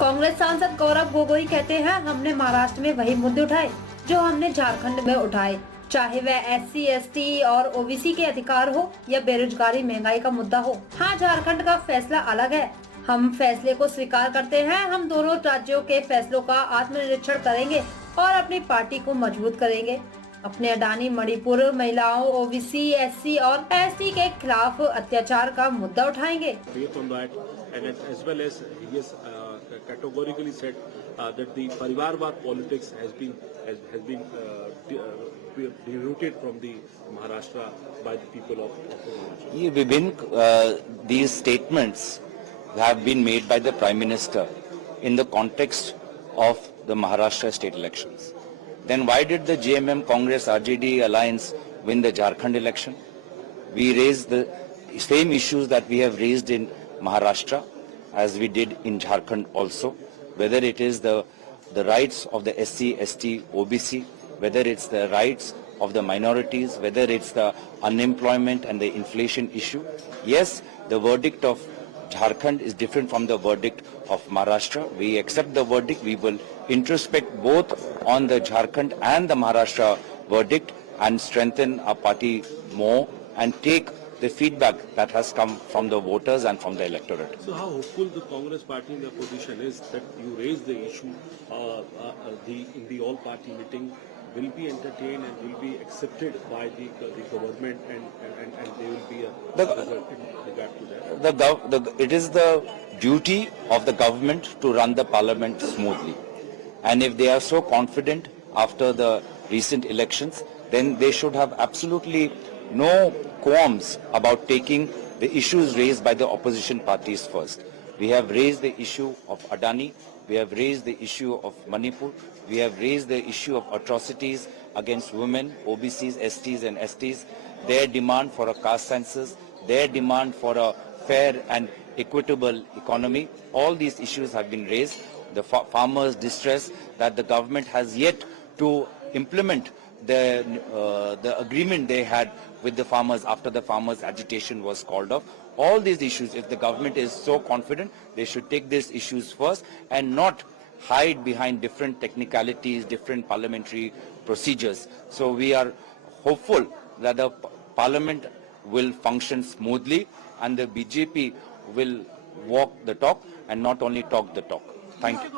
कांग्रेस सांसद गौरव गोगोई कहते हैं, हमने महाराष्ट्र में वही मुद्दे उठाए जो हमने झारखंड में उठाए, चाहे वह एससी, एसटी और ओबीसी के अधिकार हो या बेरोजगारी, महंगाई का मुद्दा हो। हाँ, झारखंड का फैसला अलग है। हम फैसले को स्वीकार करते हैं। हम दोनों राज्यों के फैसलों का आत्मनिरीक्षण करेंगे और अपनी पार्टी को मजबूत करेंगे। अपने अडानी मणिपुर महिलाओं, ओबीसी, एससी और एसटी के खिलाफ अत्याचार का मुद्दा उठाएंगे। And as well as he has categorically said that the Parivarvad politics has been derooted from the Maharashtra by the people of Maharashtra. These statements have been made by the Prime Minister in the context of the Maharashtra state elections. Then why did the JMM Congress RJD alliance win the Jharkhand election? We raised the same issues that we have raised in Maharashtra as we did in Jharkhand also, whether it is the rights of the SC, ST, OBC, whether it's the rights of the minorities, whether it's the unemployment and the inflation issue. Yes, the verdict of Jharkhand is different from the verdict of Maharashtra. We accept the verdict. We will introspect both on the Jharkhand and the Maharashtra verdict and strengthen our party more and take the feedback that has come from the voters and from the electorate. So how hopeful the Congress party in their position is that you raise the issue in the all-party meeting will be entertained and will be accepted by the government and there will be a result in regard to that? It is the duty of the government to run the parliament smoothly. And if they are so confident after the recent elections, then they should have absolutely no qualms about taking the issues raised by the opposition parties first. We have raised the issue of Adani, we have raised the issue of Manipur, we have raised the issue of atrocities against women, OBCs, STs and STs, their demand for a caste census, their demand for a fair and equitable economy. All these issues have been raised. The farmers' distress that the government has yet to implement the agreement they had with the farmers after the farmers' agitation was called off. All these issues, if the government is so confident, they should take these issues first and not hide behind different technicalities, different parliamentary procedures. So we are hopeful that the parliament will function smoothly and the BJP will walk the talk and not only talk the talk. Thank you.